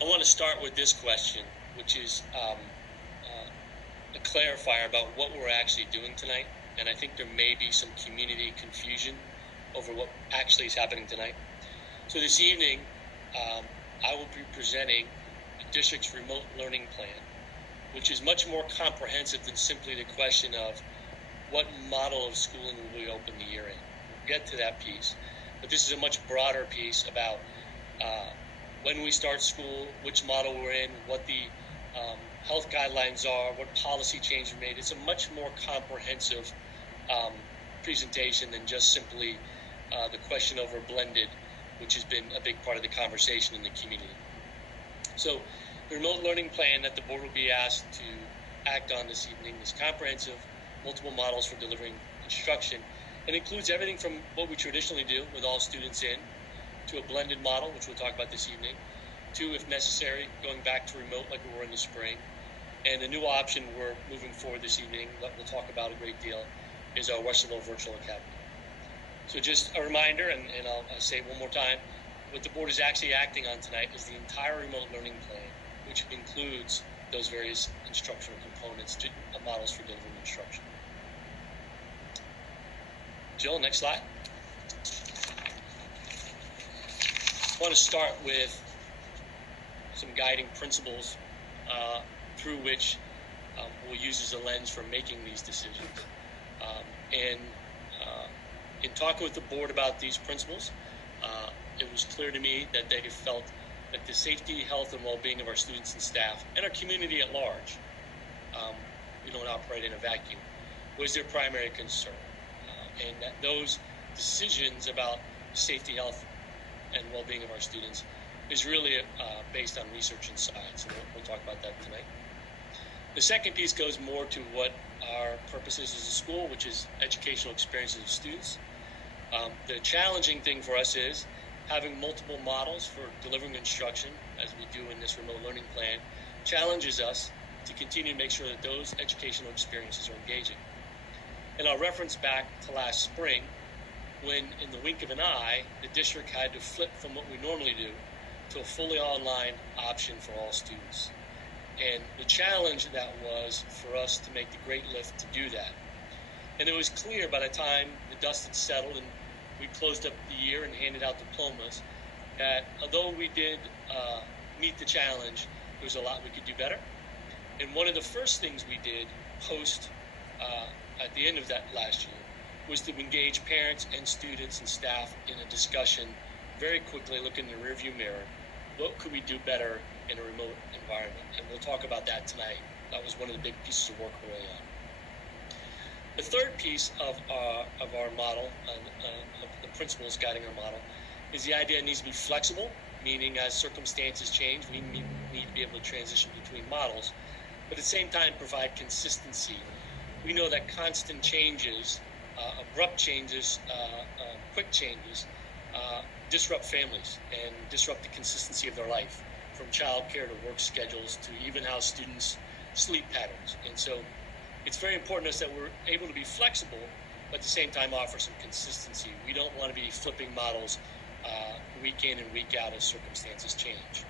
I want to start with this question, which is a clarifier about what we're actually doing tonight. And I think there may be some community confusion over what actually is happening tonight. So this evening, I will be presenting the district's remote learning plan, which is much more comprehensive than simply the question of what model of schooling will we open the year in. We'll get to that piece. But this is a much broader piece about when we start school, which model we're in, what the health guidelines are, what policy change we made. It's a much more comprehensive presentation than just simply the question over blended, which has been a big part of the conversation in the community. So the remote learning plan that the board will be asked to act on this evening is comprehensive, multiple models for delivering instruction. It includes everything from what we traditionally do with all students in, to a blended model, which we'll talk about this evening, to, if necessary, going back to remote like we were in the spring. And a new option we're moving forward this evening that we'll talk about a great deal is our Westerville Virtual Academy. So just a reminder, and I'll say it one more time, what the board is actually acting on tonight is the entire remote learning plan, which includes those various instructional components to models for delivering instruction. Jill, next slide. I want to start with some guiding principles through which we'll use as a lens for making these decisions. In talking with the board about these principles, it was clear to me that they felt that the safety, health, and well-being of our students and staff, and our community at large, we don't operate in a vacuum, was their primary concern. And that those decisions about safety, health, and well-being of our students is really based on research and science, and we'll talk about that tonight. The second piece goes more to what our purpose is as a school, which is educational experiences of students. The challenging thing for us is having multiple models for delivering instruction, as we do in this remote learning plan, challenges us to continue to make sure that those educational experiences are engaging. And I'll reference back to last spring, when in the wink of an eye, the district had to flip from what we normally do to a fully online option for all students. And the challenge that was for us to make the great lift to do that. And it was clear by the time the dust had settled and we closed up the year and handed out diplomas that although we did meet the challenge, there was a lot we could do better. And one of the first things we did post at the end of that last year was to engage parents and students and staff in a discussion very quickly, look in the rearview mirror. What could we do better in a remote environment? And we'll talk about that tonight. That was one of the big pieces of work early on. The third piece of our model, of the principles guiding our model, is the idea it needs to be flexible, meaning as circumstances change, we need to be able to transition between models, but at the same time provide consistency. We know that constant changes, abrupt changes, quick changes, disrupt families and disrupt the consistency of their life, from childcare to work schedules to even how students sleep patterns. And so it's very important to us that we're able to be flexible, but at the same time offer some consistency. We don't want to be flipping models week in and week out as circumstances change.